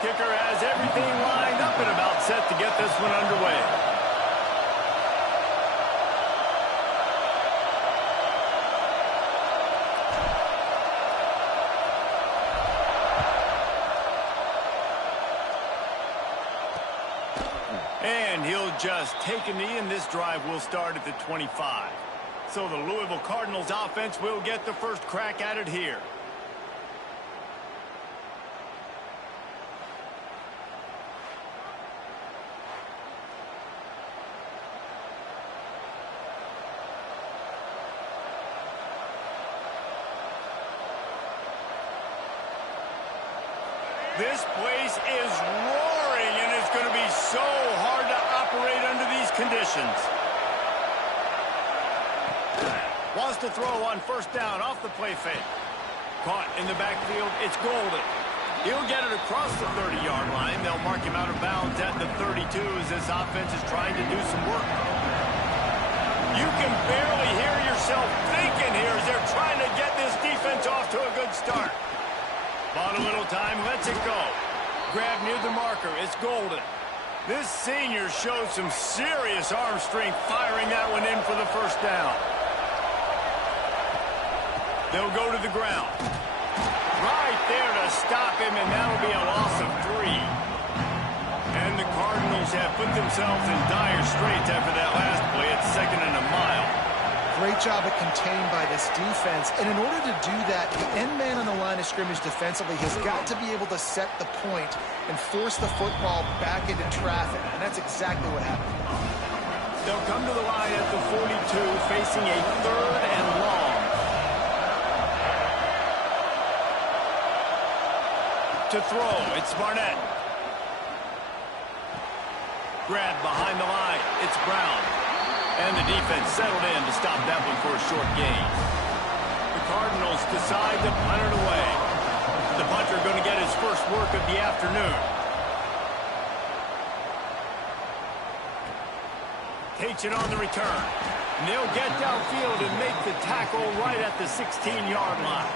Kicker has everything lined up and about set to get this one underway. And he'll just take a knee, and this drive will start at the 25. So the Louisville Cardinals offense will get the first crack at it here. This place is roaring, and it's going to be so hard to operate under these conditions. Wants to throw on first down off the play fake. Caught in the backfield. It's Golden. He'll get it across the 30-yard line. They'll mark him out of bounds at the 32 as this offense is trying to do some work. You can barely hear yourself thinking here as they're trying to get this defense off to a good start. Bought a little time, lets it go. Grab near the marker, it's Golden. This senior shows some serious arm strength firing that one in for the first down. They'll go to the ground. Right there to stop him, and that'll be a loss of 3. And the Cardinals have put themselves in dire straits after that last play. It's 2nd and a mile. Great job of contained by this defense. And in order to do that, the end man on the line of scrimmage defensively has got to be able to set the point and force the football back into traffic. And that's exactly what happened. They'll come to the line at the 42, facing a 3rd and long. To throw, it's Barnett. Grabbed behind the line, it's Brown. And the defense settled in to stop that one for a short gain. The Cardinals decide to punt it away. The punter going to get his first work of the afternoon. Takes it on the return. And they'll get downfield and make the tackle right at the 16-yard line.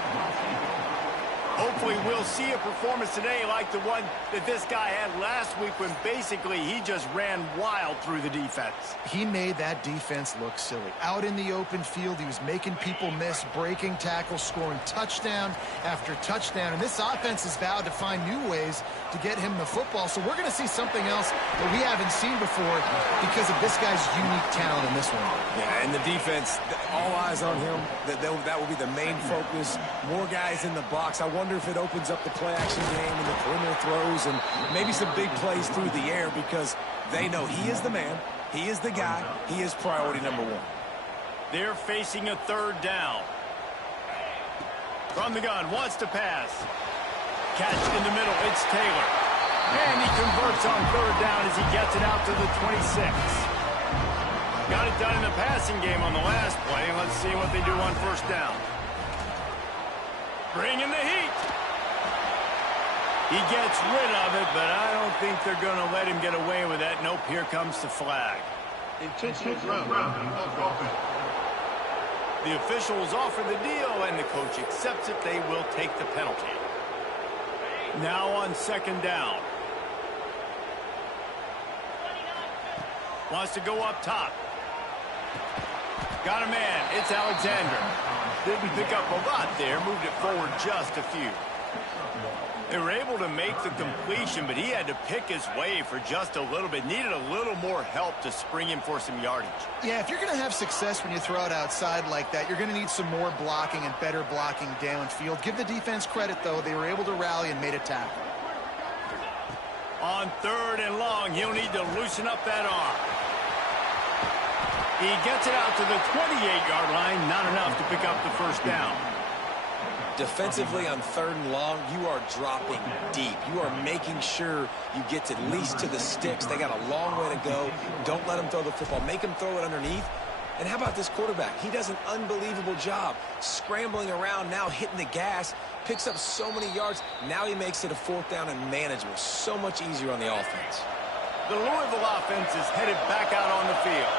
Hopefully we'll see a performance today like the one that this guy had last week when basically he just ran wild through the defense. He made that defense look silly. Out in the open field, he was making people miss, breaking tackles, scoring touchdown after touchdown. And this offense has vowed to find new ways to get him the football. So we're going to see something else that we haven't seen before because of this guy's unique talent in this one. Yeah, and the defense, all eyes on him. That will be the main focus. More guys in the box. I wonder if it opens up the play-action game and the perimeter throws and maybe some big plays through the air because they know he is the man, he is the guy, he is priority number 1. They're facing a 3rd down. From the gun, wants to pass. Catch in the middle, it's Taylor. And he converts on 3rd down as he gets it out to the 26. Got it done in the passing game on the last play. Let's see what they do on 1st down. Bringing the heat. He gets rid of it, but I don't think they're going to let him get away with that. Nope, here comes the flag. Intentional ground. The officials offer the deal, and the coach accepts it. They will take the penalty. Now on 2nd down. Wants to go up top. Got a man. It's Alexander. Didn't pick up a lot there. Moved it forward just a few. They were able to make the completion, but he had to pick his way for just a little bit. Needed a little more help to spring him for some yardage. Yeah, if you're going to have success when you throw it outside like that, you're going to need some more blocking and better blocking downfield. Give the defense credit, though. They were able to rally and made a tackle. On 3rd and long, he'll need to loosen up that arm. He gets it out to the 28-yard line. Not enough to pick up the 1st down. Defensively on 3rd and long, you are dropping deep. You are making sure you get at least to the sticks. They got a long way to go. Don't let them throw the football. Make them throw it underneath. And how about this quarterback? He does an unbelievable job scrambling around, now hitting the gas, picks up so many yards. Now he makes it a 4th down and manageable. So much easier on the offense. The Louisville offense is headed back out on the field.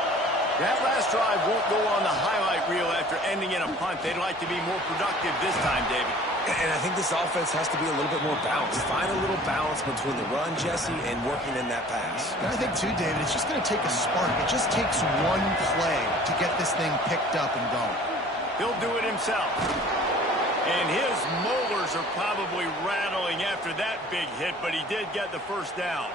That last drive won't go on the highlight reel after ending in a punt. They'd like to be more productive this time, David. And I think this offense has to be a little bit more balanced. Find a little balance between the run, Jesse, and working in that pass. And I think, too, David, it's just going to take a spark. It just takes one play to get this thing picked up and going. He'll do it himself. And his molars are probably rattling after that big hit, but he did get the first down.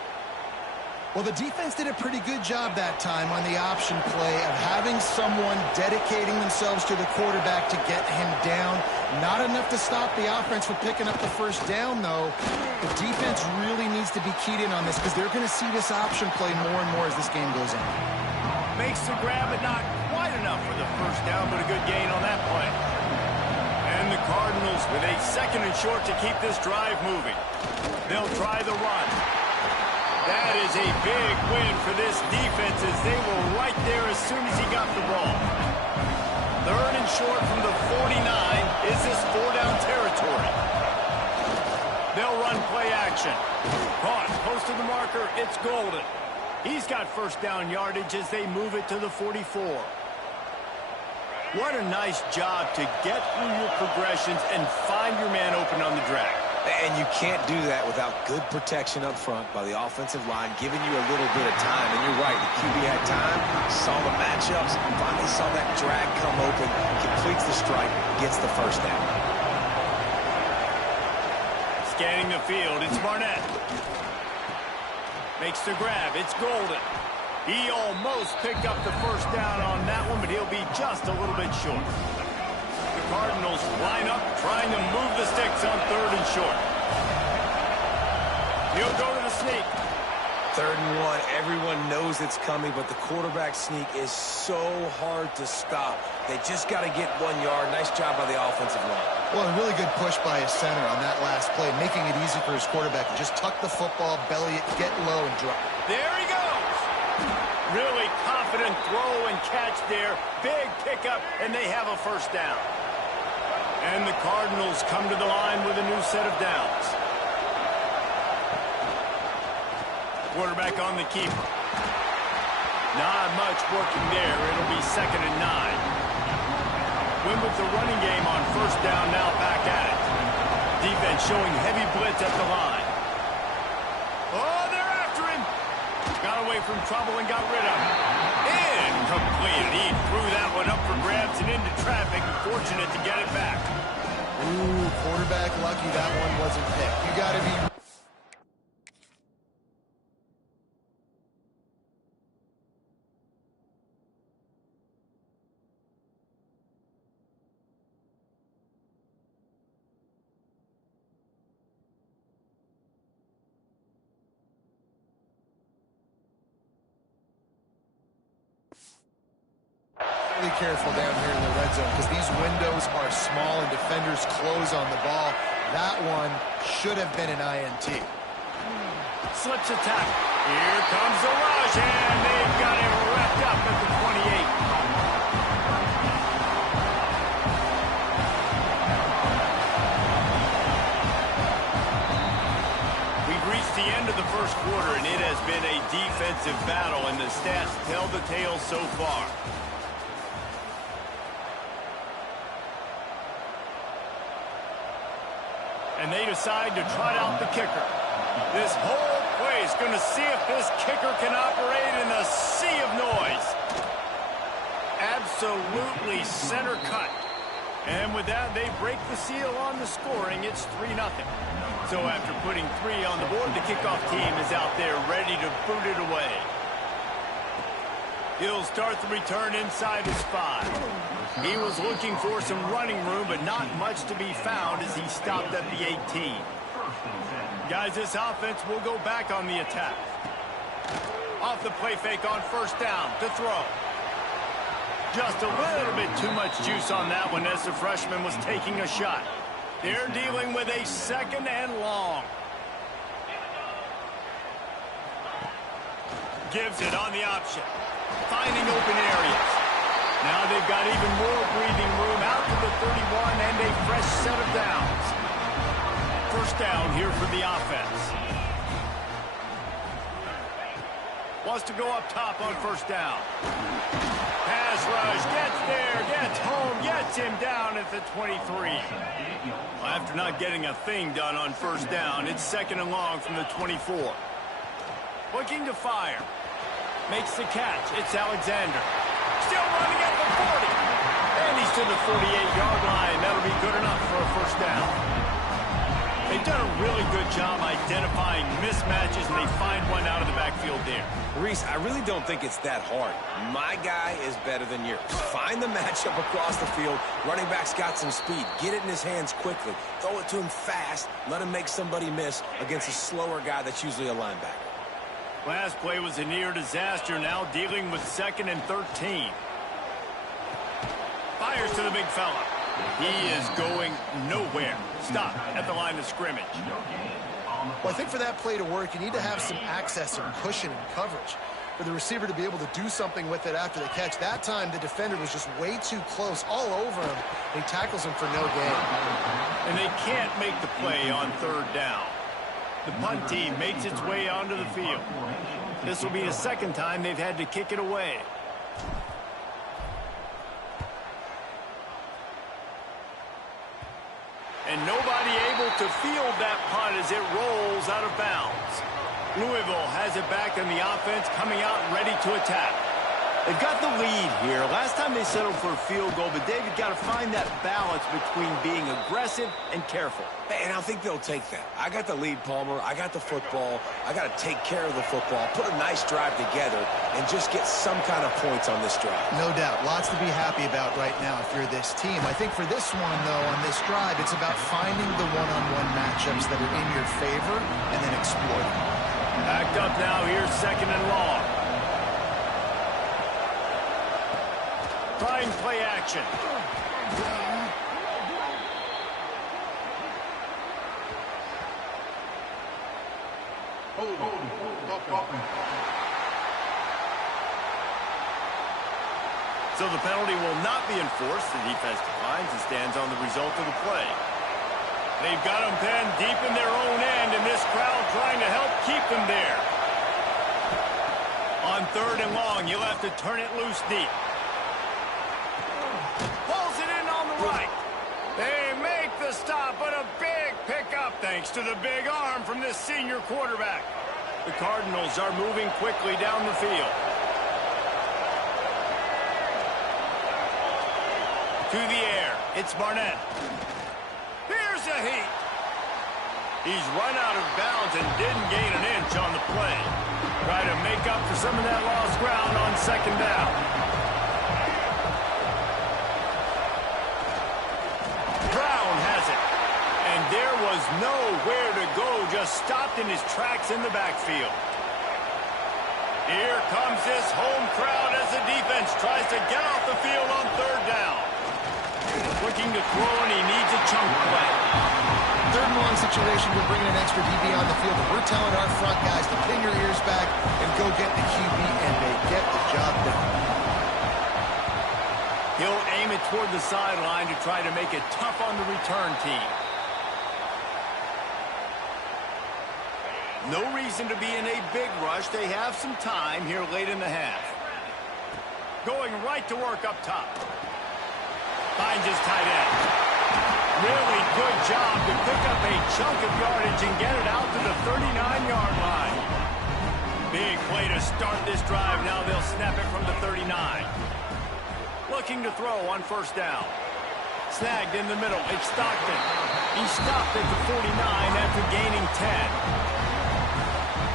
Well, the defense did a pretty good job that time on the option play of having someone dedicating themselves to the quarterback to get him down. Not enough to stop the offense from picking up the first down, though. The defense really needs to be keyed in on this because they're going to see this option play more and more as this game goes on. Makes the grab, but not quite enough for the first down, but a good gain on that play. And the Cardinals with a 2nd and short to keep this drive moving. They'll try the run. That is a big win for this defense as they were right there as soon as he got the ball. 3rd and short from the 49. Is this 4-down territory? They'll run play action. Caught close to the marker. It's Golden. He's got first down yardage as they move it to the 44. What a nice job to get through your progressions and find your man open on the drag. And you can't do that without good protection up front by the offensive line, giving you a little bit of time. And you're right, the QB had time, saw the matchups, finally saw that drag come open, completes the strike, gets the first down. Scanning the field, it's Barnett. Makes the grab, it's Golden. He almost picked up the first down on that one, but he'll be just a little bit short. The Cardinals line up, trying to move the sticks on 3rd and short. He'll go to the sneak. 3rd and 1, everyone knows it's coming, but the quarterback sneak is so hard to stop. They just got to get 1 yard. Nice job by the offensive line. Well, a really good push by his center on that last play, making it easy for his quarterback to just tuck the football, belly it, get low, and drop. There he goes. Really confident throw and catch there. Big pickup, and they have a first down. And the Cardinals come to the line with a new set of downs. Quarterback on the keeper. Not much working there. It'll be 2nd and 9. Win with the running game on first down, now back at it. Defense showing heavy blitz at the line. Oh, they're after him. Got away from trouble and got rid of him. Incomplete. He threw that one up for grabs and into traffic. Fortunate to get it back. Ooh, quarterback lucky that one wasn't picked. You got to be... really careful down here in the red zone because these windows are small and defenders close on the ball. That one should have been an INT. Slips a tackle. Here comes the rush, and they've got him wrapped up at the 28. We've reached the end of the first quarter, and it has been a defensive battle, and the stats tell the tale so far. And they decide to trot out the kicker. This whole play is going to see if this kicker can operate in a sea of noise. Absolutely center cut. And with that, they break the seal on the scoring. It's 3-0. So after putting 3 on the board, the kickoff team is out there ready to boot it away. He'll start the return inside his 5. He was looking for some running room, but not much to be found as he stopped at the 18. Guys, this offense will go back on the attack. Off the play fake on first down to throw. Just a little bit too much juice on that one as the freshman was taking a shot. They're dealing with a 2nd and long. Gives it on the option. Finding open areas. Now they've got even more breathing room out to the 31 and a fresh set of downs. 1st down here for the offense. Wants to go up top on 1st down. Pass rush, gets there, gets home, gets him down at the 23. Well, after not getting a thing done on 1st down, it's 2nd and long from the 24. Looking to fire. Makes the catch. It's Alexander. Still running at the 40. And he's to the 48-yard line. That'll be good enough for a 1st down. They've done a really good job identifying mismatches, and they find one out of the backfield there. Reese, I really don't think it's that hard. My guy is better than yours. Find the matchup across the field. Running back's got some speed. Get it in his hands quickly. Throw it to him fast. Let him make somebody miss against a slower guy that's usually a linebacker. Last play was a near disaster, now dealing with 2nd and 13. Fires to the big fella. He is going nowhere. Stop at the line of scrimmage. Well, I think for that play to work, you need to have some access and cushion and coverage for the receiver to be able to do something with it after the catch. That time, the defender was just way too close, all over him. He tackles him for no gain. And they can't make the play on 3rd down. The punt team makes its way onto the field. This will be the 2nd time they've had to kick it away. And nobody able to field that punt as it rolls out of bounds. Louisville has it back in the offense, coming out ready to attack. They've got the lead here. Last time they settled for a field goal, but David got to find that balance between being aggressive and careful. And I think they'll take that. I got the lead, Palmer. I got the football. I got to take care of the football, put a nice drive together, and just get some kind of points on this drive. No doubt. Lots to be happy about right now if you're this team. I think for this one, though, on this drive, it's about finding the one-on-one matchups that are in your favor and then exploiting. Backed up now. Here's 2nd and long. Trying play action. So the penalty will not be enforced. The defense declines and stands on the result of the play. They've got them pinned deep in their own end, and this crowd trying to help keep them there. On 3rd and long, you'll have to turn it loose deep. Pulls it in on the right. They make the stop, but a big pickup thanks to the big arm from this senior quarterback. The Cardinals are moving quickly down the field. To the air. It's Barnett. Here's a heat. He's run out of bounds and didn't gain an inch on the play. Try to make up for some of that lost ground on 2nd down. Brown has it. And there was nowhere to go, just stopped in his tracks in the backfield. Here comes this home crowd as the defense tries to get off the field on 3rd down. Looking to throw, and he needs a chunk play. 3rd and long situation, we're bringing an extra DB on the field, but we're telling our front guys to pin your ears back and go get the QB, and they get the job done. He'll aim it toward the sideline to try to make it tough on the return team. No reason to be in a big rush. They have some time here late in the half. Going right to work up top. Finds his tight end. Really good job to pick up a chunk of yardage and get it out to the 39-yard line. Big play to start this drive. Now they'll snap it from the 39. Looking to throw on 1st down. Snagged in the middle. It's Stockton. He stopped at the 49 after gaining 10.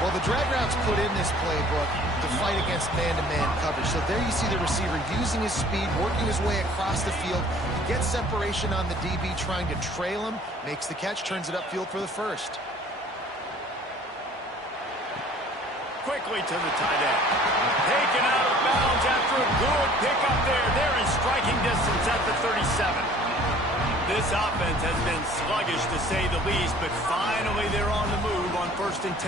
Well, the drag routes put in this playbook to fight against man-to-man coverage. So there you see the receiver using his speed, working his way across the field, gets separation on the DB, trying to trail him, makes the catch, turns it upfield for the 1st. Quickly to the tight end. Taken out of bounds after a good pickup there. They're in striking distance at the 37. The This offense has been sluggish to say the least, but finally they're on the move on 1st and 10.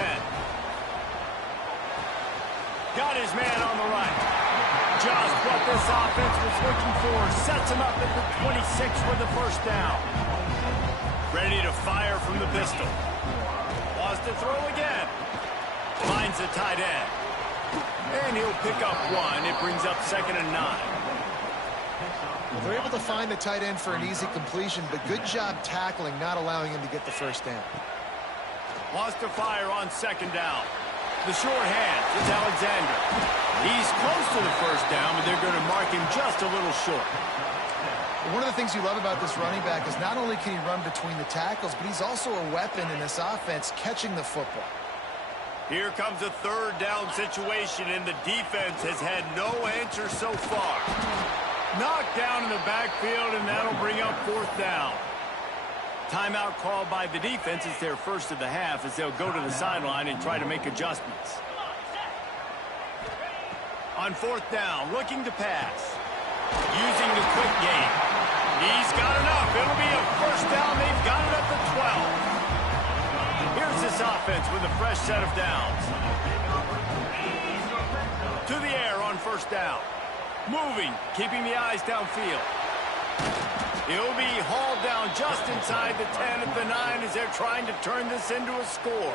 Got his man on the right. Just what this offense was looking for. Sets him up at the 26 with the 1st down. Ready to fire from the pistol. Wants to throw again. Finds the tight end. And he'll pick up 1. It brings up 2nd and 9. They're able to find the tight end for an easy completion, but good job tackling, not allowing him to get the 1st down. Wants to fire on 2nd down. The short hand is Alexander. He's close to the 1st down, but they're going to mark him just a little short. One of the things you love about this running back is not only can he run between the tackles, but he's also a weapon in this offense catching the football. Here comes a 3rd down situation, and the defense has had no answer so far. Knocked down in the backfield, and that'll bring up 4th down. Timeout called by the defense. It's their first of the half as they'll go to the sideline and try to make adjustments. On 4th down, looking to pass. Using the quick game. He's got enough. It'll be a 1st down. They've got it at the 12. Here's this offense with a fresh set of downs. To the air on 1st down. Moving, keeping the eyes downfield. He'll be hauled down just inside the 10 at the 9 as they're trying to turn this into a score.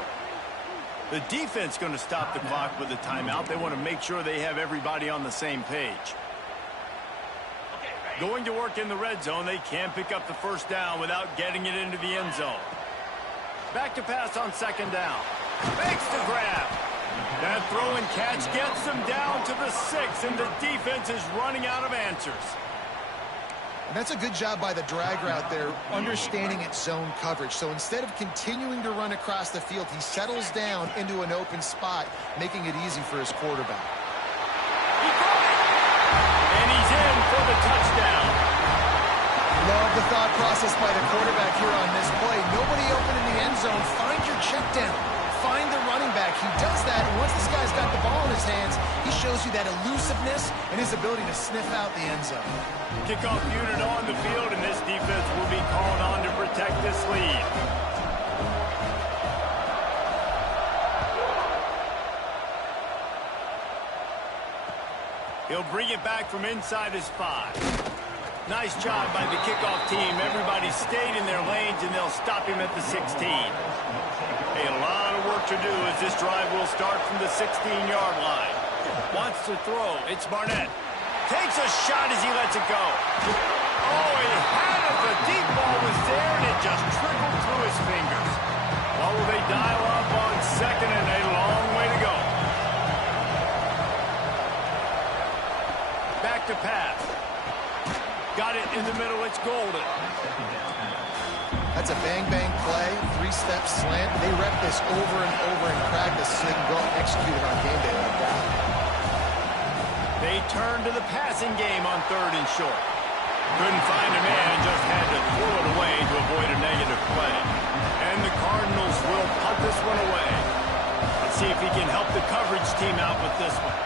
The defense going to stop the clock with a timeout. They want to make sure they have everybody on the same page. Going to work in the red zone. They can't pick up the 1st down without getting it into the end zone. Back to pass on 2nd down. Makes the grab. That throw and catch gets them down to the 6, and the defense is running out of answers. And that's a good job by the drag route there, understanding its zone coverage. So instead of continuing to run across the field, he settles down into an open spot, making it easy for his quarterback. He caught it! And he's in for the touchdown. Love the thought process by the quarterback here on this play. Nobody open in the end zone. Find your check down. Find the running back. He does that, and once this guy's got the ball in his hands, he shows you that elusiveness and his ability to sniff out the end zone. Kickoff unit on the field, and this defense will be called on to protect this lead. He'll bring it back from inside his 5. Nice job by the kickoff team. Everybody stayed in their lanes, and they'll stop him at the 16. A lot of work to do as this drive will start from the 16-yard line. Wants to throw. It's Barnett. Takes a shot as he lets it go. Oh, he had it. The deep ball was there, and it just trickled through his fingers. Well, will they dial up on 2nd and a long way to go? Back to pass. Got it in the middle. It's Golden. That's a bang-bang play, 3-step slant. They rep this over and over in practice so they can go and execute it on game day like that. They turn to the passing game on 3rd and short. Couldn't find a man and just had to throw it away to avoid a negative play. And the Cardinals will punt this one away. Let's see if he can help the coverage team out with this one.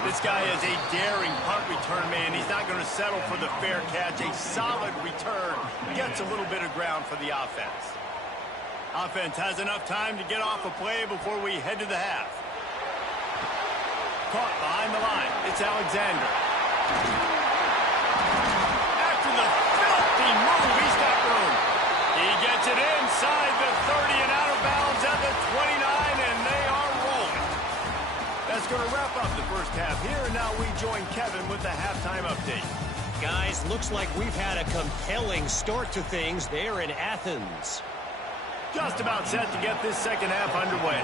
This guy is a daring punt return man. He's not going to settle for the fair catch. A solid return. Gets a little bit of ground for the offense. Offense has enough time to get off a play before we head to the half. Caught behind the line. It's Alexander. After the filthy move, he's got room. He gets it inside the 30 and out of bounds at the 29, and they are rolling. That's going to wrap up the first half here, and now we join Kevin with the halftime update. Guys, looks like we've had a compelling start to things there in Athens. Just about set to get this second half underway.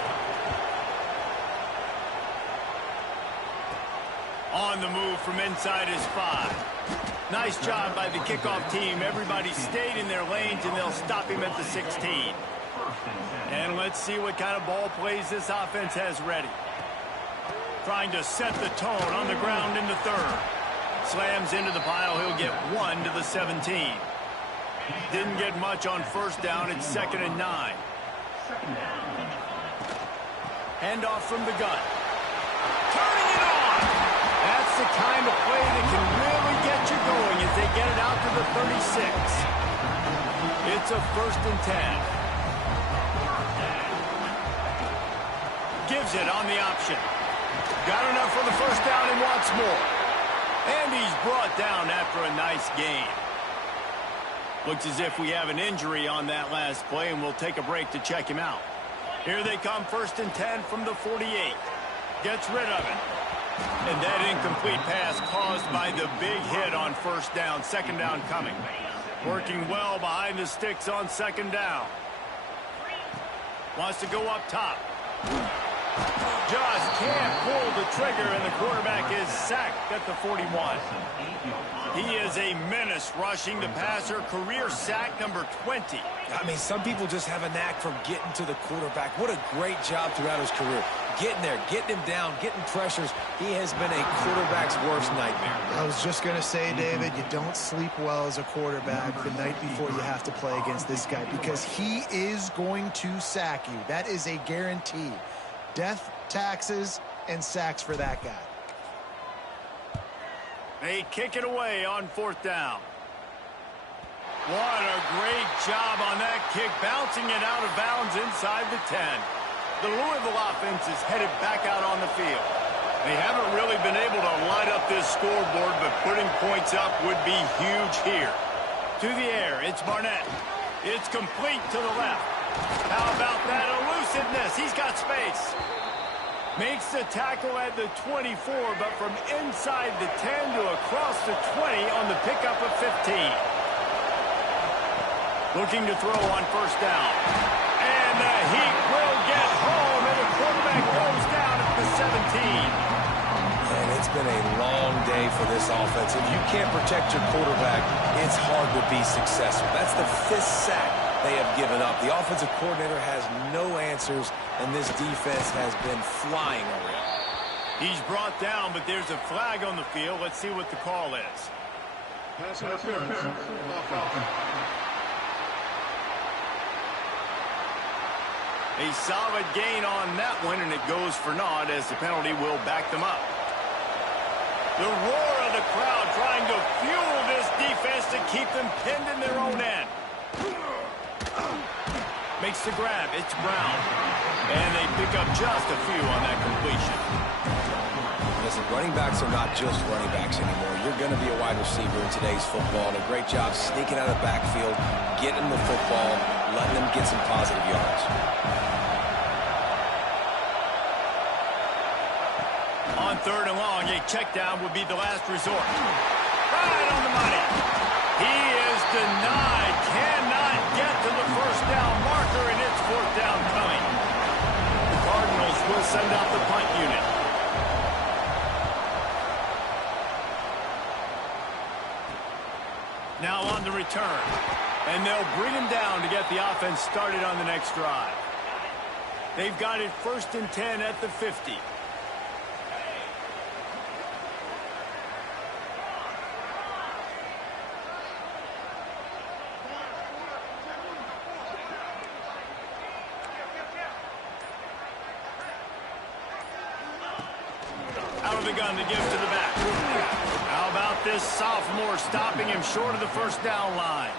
On the move from inside his 5. Nice job by the kickoff team. Everybody stayed in their lanes, and they'll stop him at the 16. And let's see what kind of ball plays this offense has ready. Trying to set the tone on the ground in the 3rd. Slams into the pile. He'll get 1 to the 17. Didn't get much on 1st down. It's 2nd and 9. Hand off from the gun. Turning it on. That's the kind of play that can really get you going as they get it out to the 36. It's a 1st and 10. Gives it on the option. Got enough for the 1st down and wants more. And he's brought down after a nice gain. Looks as if we have an injury on that last play, and we'll take a break to check him out. Here they come, 1st and 10 from the 48. Gets rid of it. And that incomplete pass caused by the big hit on 1st down. 2nd down coming. Working well behind the sticks on 2nd down. Wants to go up top. Just can't pull the trigger, and the quarterback is sacked at the 41. He is a menace rushing the passer. Career sack number 20. I mean, some people just have a knack for getting to the quarterback. What a great job throughout his career. Getting there, getting him down, getting pressures. He has been a quarterback's worst nightmare. I was just going to say, David, you don't sleep well as a quarterback the night before you have to play against this guy, because he is going to sack you. That is a guarantee. Death, taxes, and sacks for that guy. They kick it away on 4th down. What a great job on that kick, bouncing it out of bounds inside the 10. The Louisville offense is headed back out on the field. They haven't really been able to light up this scoreboard, but putting points up would be huge here. To the air, it's Barnett. It's complete to the left. How about that elusiveness? He's got space. Makes the tackle at the 24, but from inside the 10 to across the 20 on the pickup of 15. Looking to throw on 1st down. And the Heat will get home, and the quarterback goes down at the 17. And it's been a long day for this offense. If you can't protect your quarterback, it's hard to be successful. That's the 5th sack they have given up. The offensive coordinator has no answers, and this defense has been flying around. He's brought down, but there's a flag on the field. Let's see what the call is. Pass interference. A solid gain on that one, and it goes for naught as the penalty will back them up. The roar of the crowd trying to fuel this defense to keep them pinned in their own end. Makes the grab. It's Brown. And they pick up just a few on that completion. Listen, running backs are not just running backs anymore. You're going to be a wide receiver in today's football. And a great job sneaking out of the backfield, getting the football, letting them get some positive yards. On 3rd and long, a check down would be the last resort. Right on the money. He is denied. Cannot get to the 1st down marker, and it's 4th down coming. The Cardinals will send out the punt unit. Now on the return. And they'll bring him down to get the offense started on the next drive. They've got it 1st and 10 at the 50. Out of the gun, the give to the back. How about this sophomore stopping him short of the 1st down line?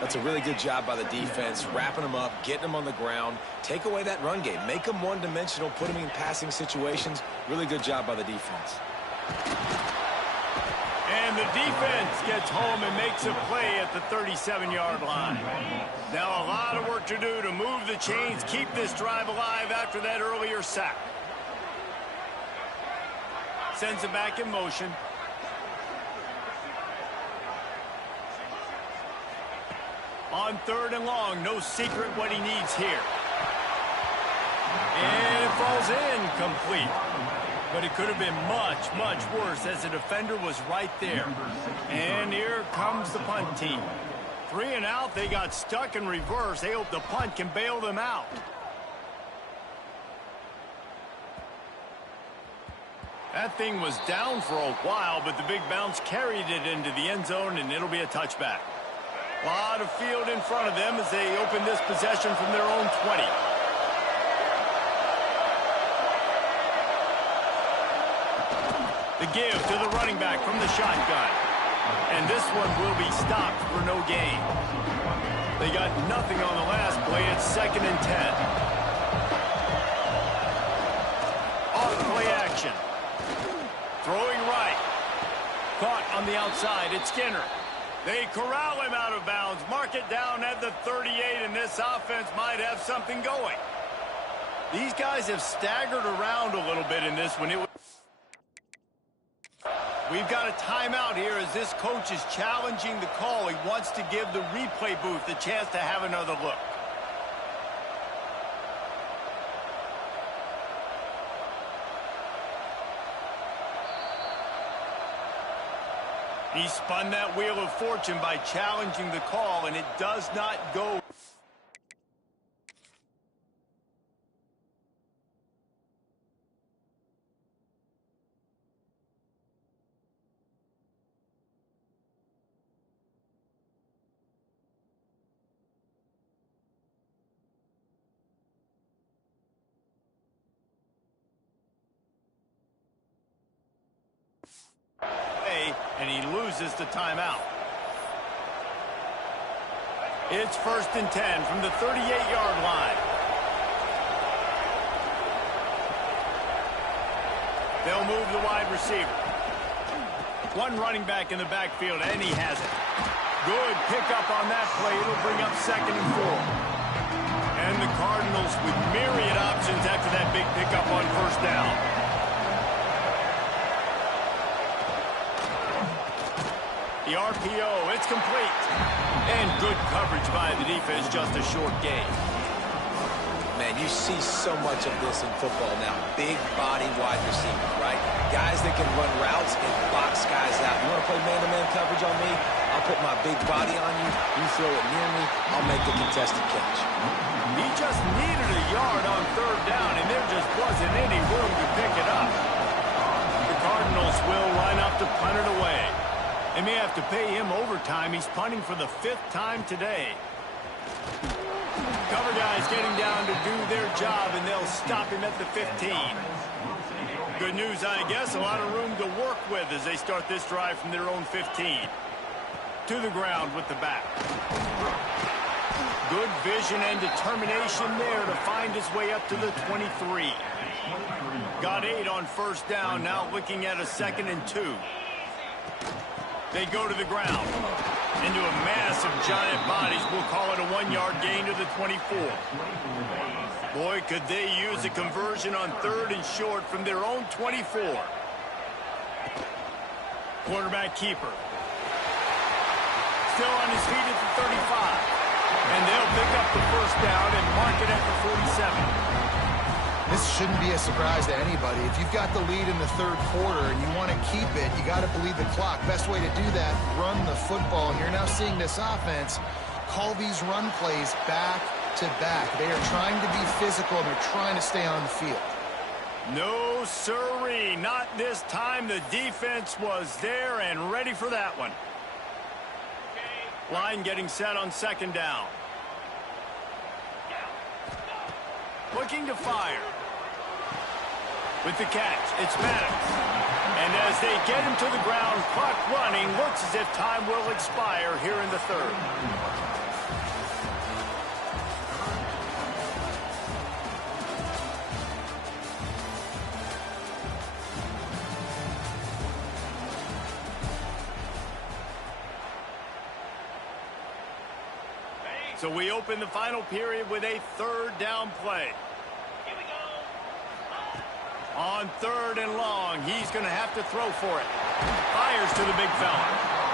That's a really good job by the defense, wrapping them up, getting them on the ground. Take away that run game. Make them one-dimensional, put them in passing situations. Really good job by the defense. And the defense gets home and makes a play at the 37-yard line. Now a lot of work to do to move the chains, keep this drive alive after that earlier sack. Sends it back in motion. On 3rd and long, no secret what he needs here. And it falls incomplete. But it could have been much, much worse as the defender was right there. And here comes the punt team. 3 and out, they got stuck in reverse. They hope the punt can bail them out. That thing was down for a while, but the big bounce carried it into the end zone, and it'll be a touchback. A lot of field in front of them as they open this possession from their own 20. The give to the running back from the shotgun. And this one will be stopped for no gain. They got nothing on the last play. It's 2nd and 10. Off play action. Throwing right. Caught on the outside. It's Skinner. They corral him out of bounds. Mark it down at the 38, and this offense might have something going. These guys have staggered around a little bit in this one. We've got a timeout here as this coach is challenging the call. He wants to give the replay booth a chance to have another look. He spun that wheel of fortune by challenging the call, and it does not go. And he loses the timeout. It's 1st and 10 from the 38-yard line. They'll move the wide receiver. One running back in the backfield, and he has it. Good pickup on that play. It'll bring up 2nd and 4. And the Cardinals with myriad options after that big pickup on 1st down. The RPO, it's complete. And good coverage by the defense, just a short gain. Man, you see so much of this in football now. Big body wide receiver, right? Guys that can run routes and box guys out. You want to play man-to-man coverage on me? I'll put my big body on you. You throw it near me, I'll make the contested catch. He just needed a yard on 3rd down, and there just wasn't any room to pick it up. The Cardinals will line up to punt it away. They may have to pay him overtime. He's punting for the 5th time today. Cover guys getting down to do their job, and they'll stop him at the 15. Good news, I guess. A lot of room to work with as they start this drive from their own 15. To the ground with the back. Good vision and determination there to find his way up to the 23. Got 8 on 1st down. Now looking at a 2nd and 2. They go to the ground. Into a mass of giant bodies. We'll call it a 1-yard gain to the 24. Boy, could they use a conversion on 3rd and short from their own 24. Quarterback keeper. Still on his feet at the 35. And they'll pick up the 1st down and mark it at the 47. This shouldn't be a surprise to anybody. If you've got the lead in the 3rd quarter and you want to keep it, you got to bleed the clock. Best way to do that, run the football. And you're now seeing this offense call these run plays back to back. They are trying to be physical, and they're trying to stay on the field. No, sirree. Not this time. The defense was there and ready for that one. Line getting set on 2nd down. Looking to fire. With the catch, it's Maddox. And as they get him to the ground, clock running, looks as if time will expire here in the 3rd. So we open the final period with a 3rd down play. Here we go. On 3rd and long, he's going to have to throw for it. Fires to the big fella.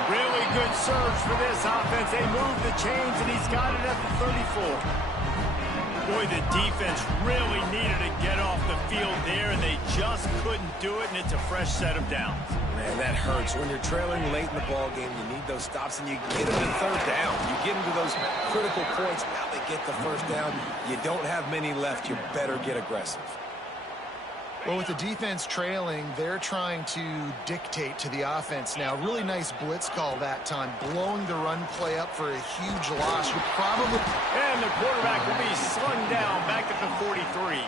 Really good surge for this offense. They move the chains, and he's got it at the 34. Boy, the defense really needed to get off the field there, and they just couldn't do it, and it's a fresh set of downs. Man, that hurts. When you're trailing late in the ball game, you need those stops, and you get them in 3rd down. You get them to those critical points. Now they get the 1st down. You don't have many left. You better get aggressive. Well, with the defense trailing, they're trying to dictate to the offense now. Really nice blitz call that time, blowing the run play up for a huge loss. And the quarterback will be slung down back at the 43.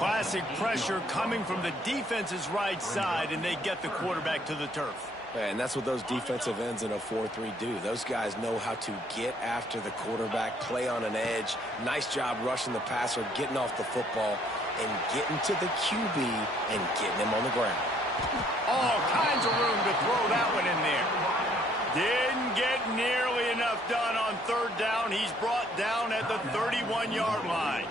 Classic pressure coming from the defense's right side, and they get the quarterback to the turf. And that's what those defensive ends in a 4-3 do. Those guys know how to get after the quarterback, play on an edge. Nice job rushing the passer, getting off the football, and getting to the QB and getting him on the ground. All kinds of room to throw that one in there. Didn't get nearly enough done on third down. He's brought down at the 31-yard line.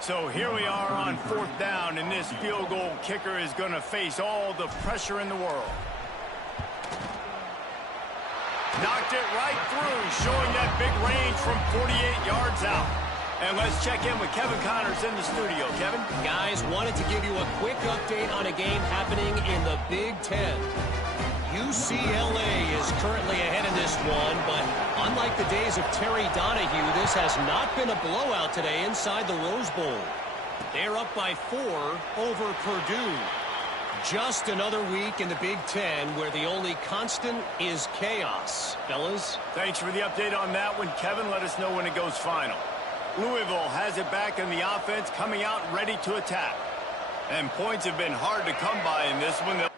So here we are on fourth down, and this field goal kicker is going to face all the pressure in the world. Knocked it right through, showing that big range from 48 yards out. And let's check in with Kevin Connors in the studio. Kevin? Guys, wanted to give you a quick update on a game happening in the Big Ten. UCLA is currently ahead in this one, but unlike the days of Terry Donahue, this has not been a blowout today inside the Rose Bowl. They're up by 4 over Purdue. Just another week in the Big Ten where the only constant is chaos. Fellas? Thanks for the update on that one, Kevin. Let us know when it goes final. Louisville has it back in the offense, coming out ready to attack. And points have been hard to come by in this one.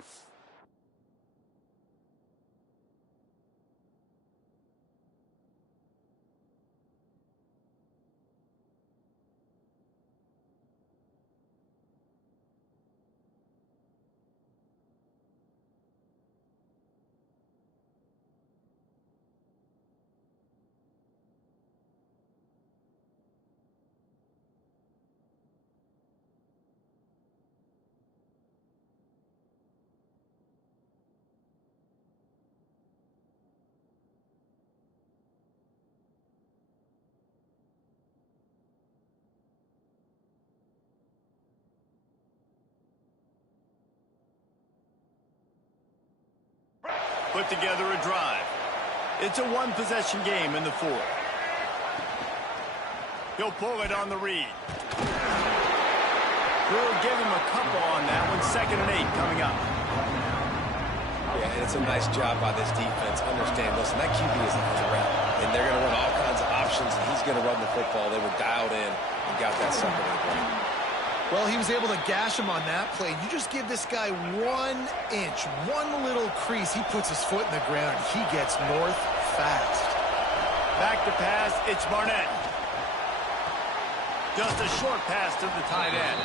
Put together a drive. It's a one-possession game in the fourth. He'll pull it on the read. We'll give him a couple on that one. 2nd and 8 coming up. Yeah, and it's a nice job by this defense. Understand, listen, that QB is a threat, and they're going to run all kinds of options, and he's going to run the football. They were dialed in and got that sucker to the ground. Well, he was able to gash him on that play. You just give this guy 1 inch, one little crease. He puts his foot in the ground, and he gets north fast. Back to pass, it's Barnett. Just a short pass to the tight end.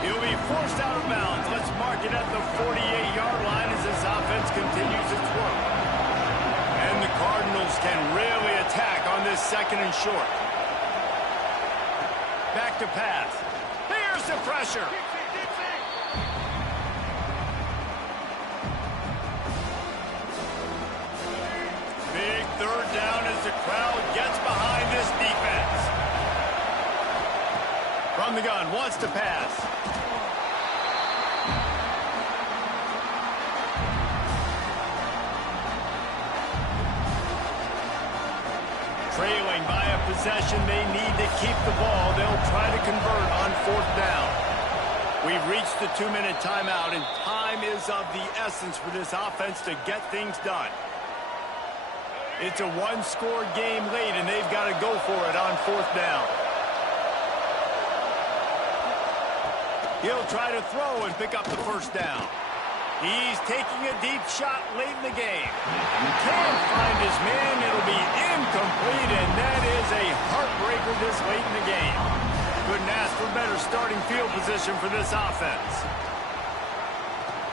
He'll be forced out of bounds. Let's mark it at the 48-yard line as this offense continues its work. And the Cardinals can really attack on this 2nd and short. Back to pass. Here's the pressure. Big 3rd down as the crowd gets behind this defense. From the gun, wants to pass. Trailing by a possession, they need to keep the ball. They'll try to convert on 4th down. We've reached the 2-minute timeout, and time is of the essence for this offense to get things done. It's a one-score game late, and they've got to go for it on 4th down. He'll try to throw and pick up the 1st down. He's taking a deep shot late in the game. Can't find his man. It'll be incomplete, and that is a heartbreaker this late in the game. Couldn't ask for better starting field position for this offense.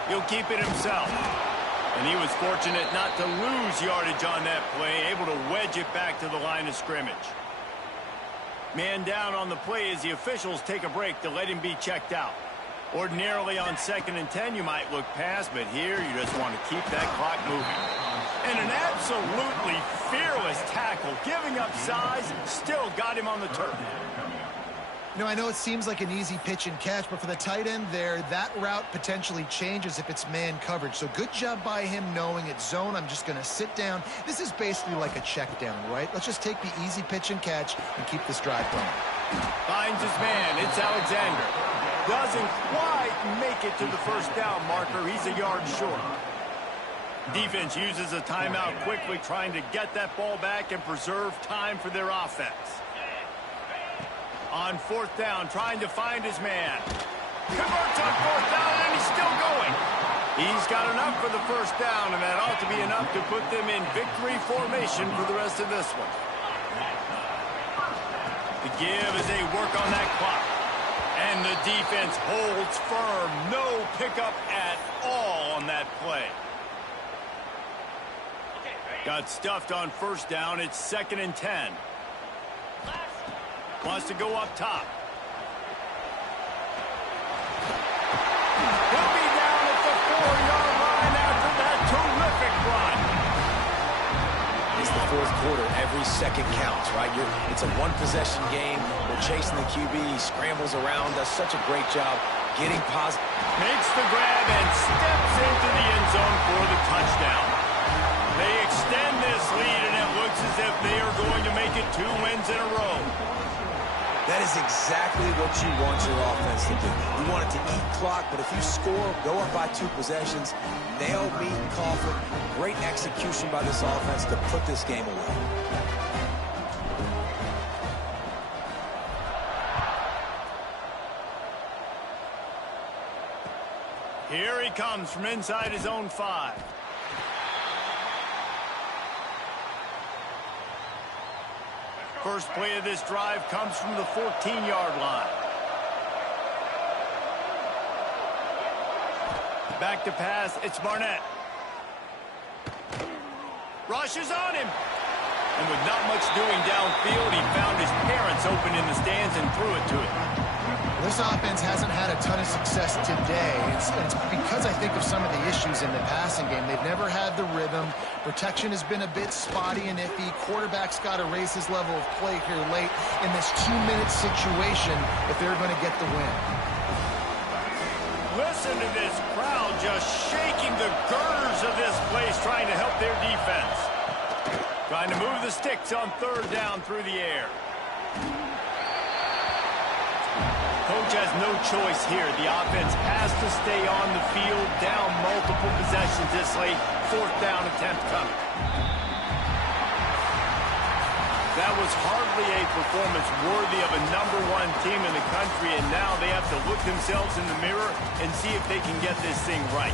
He'll keep it himself. And he was fortunate not to lose yardage on that play, able to wedge it back to the line of scrimmage. Man down on the play as the officials take a break to let him be checked out. Ordinarily on 2nd and 10, you might look past, but here you just want to keep that clock moving. And an absolutely fearless tackle, giving up size, still got him on the turf. You know, I know it seems like an easy pitch and catch, but for the tight end there, that route potentially changes if it's man coverage. So good job by him knowing it's zone. I'm just going to sit down. This is basically like a check down, right? Let's just take the easy pitch and catch and keep this drive going. Finds his man. It's Alexander. Doesn't quite make it to the 1st down marker. He's a yard short. Defense uses a timeout quickly, trying to get that ball back and preserve time for their offense. On fourth down, trying to find his man. Converts on fourth down, and he's still going. He's got enough for the first down, and that ought to be enough to put them in victory formation for the rest of this one. The give as they work on that clock. And the defense holds firm. No pickup at all on that play. Got stuffed on first down. It's 2nd and 10. Wants to go up top. He'll be down at the 4-yard line after that terrific run. It's the fourth quarter. Every second counts, right? It's a one-possession game. We're chasing the QB. He scrambles around, does such a great job getting positive. Makes the grab and steps into the end zone for the touchdown. They extend this lead, and it looks as if they are going to make it 2 wins in a row. That is exactly what you want your offense to do. You want it to eat clock, but if you score, go up by 2 possessions, nail, meet, and coffin. Great execution by this offense to put this game away. Here he comes from inside his own 5. First play of this drive comes from the 14-yard line. Back to pass, it's Barnett. Rushes on him. And with not much doing downfield, he found his parents open in the stands and threw it to him. This offense hasn't had a ton of success today. It's because I think of some of the issues in the passing game. They've never had the rhythm. Protection has been a bit spotty and iffy. Quarterback's got to raise his level of play here late in this 2-minute situation if they're going to get the win. Listen to this crowd just shaking the girders of this place, trying to help their defense. Trying to move the sticks on 3rd down through the air. Coach has no choice here. The offense has to stay on the field, down multiple possessions this late. 4th down attempt coming. That was hardly a performance worthy of a #1 team in the country, and now they have to look themselves in the mirror and see if they can get this thing right.